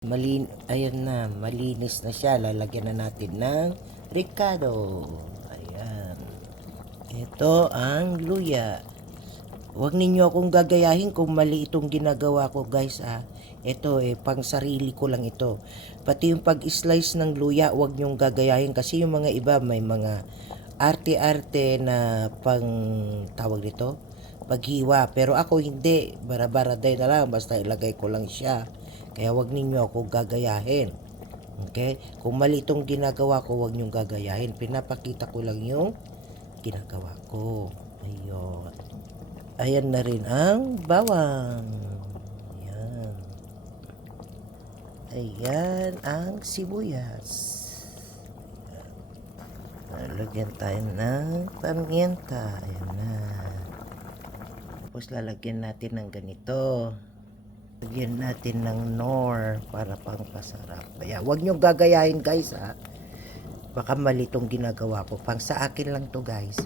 Ayan na, malinis na siya. Lalagyan na natin ng ricado. Ayan. Ito ang luya. Huwag ninyo akong gagayahin kung mali itong ginagawa ko, guys. Ito pang sarili ko lang ito. Pati yung pag-slice ng luya, huwag nyong gagayahin kasi yung mga iba may mga arte-arte na pang tawag dito, paghiwa. Pero ako hindi, bara-baraday na lang, basta ilagay ko lang siya. Kaya wag ninyo ako gagayahin. Okay? Kung mali itong ginagawa ko, wag nyong gagayahin. Pinapakita ko lang yung ginagawa ko. Ayun. Ayan na rin ang bawang. Ayan. Ayan ang sibuyas. Ayan. Lalagyan tayo ng pamienta. Ayan na. Tapos lalagyan natin ng ganito. Lagyan natin ng nor para pang pasarap. Kaya huwag nyo gagayahin, guys. Baka mali itong ginagawa ko. Pang sa akin lang to, guys.